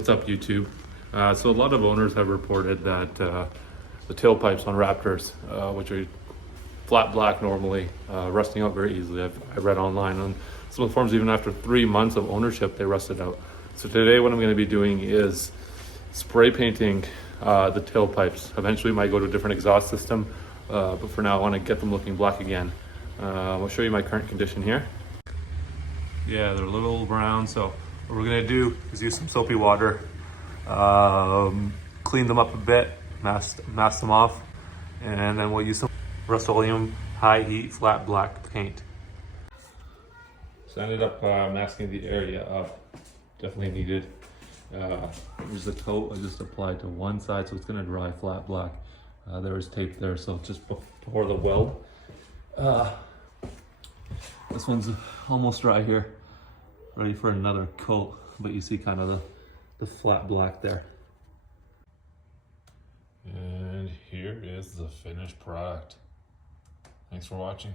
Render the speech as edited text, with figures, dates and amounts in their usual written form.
What's up, YouTube? So a lot of owners have reported that the tailpipes on Raptors, which are flat black normally, rusting out very easily. I read online on some of the forums, even after 3 months of ownership, they rusted out. So today what I'm going to be doing is spray painting the tailpipes. Eventually might go to a different exhaust system, but for now I want to get them looking black again. I'll show you my current condition here. Yeah, they're a little brown, so what we're gonna do is use some soapy water, clean them up a bit, mask them off, and then we'll use some Rust-Oleum high heat flat black paint. So I ended up masking the area up, definitely needed. Here's the coat I just applied to one side, so it's gonna dry flat black. There was tape there, so just before the weld. This one's almost dry here, ready for another coat, but you see kind of the flat black there. And here is the finished product. Thanks for watching.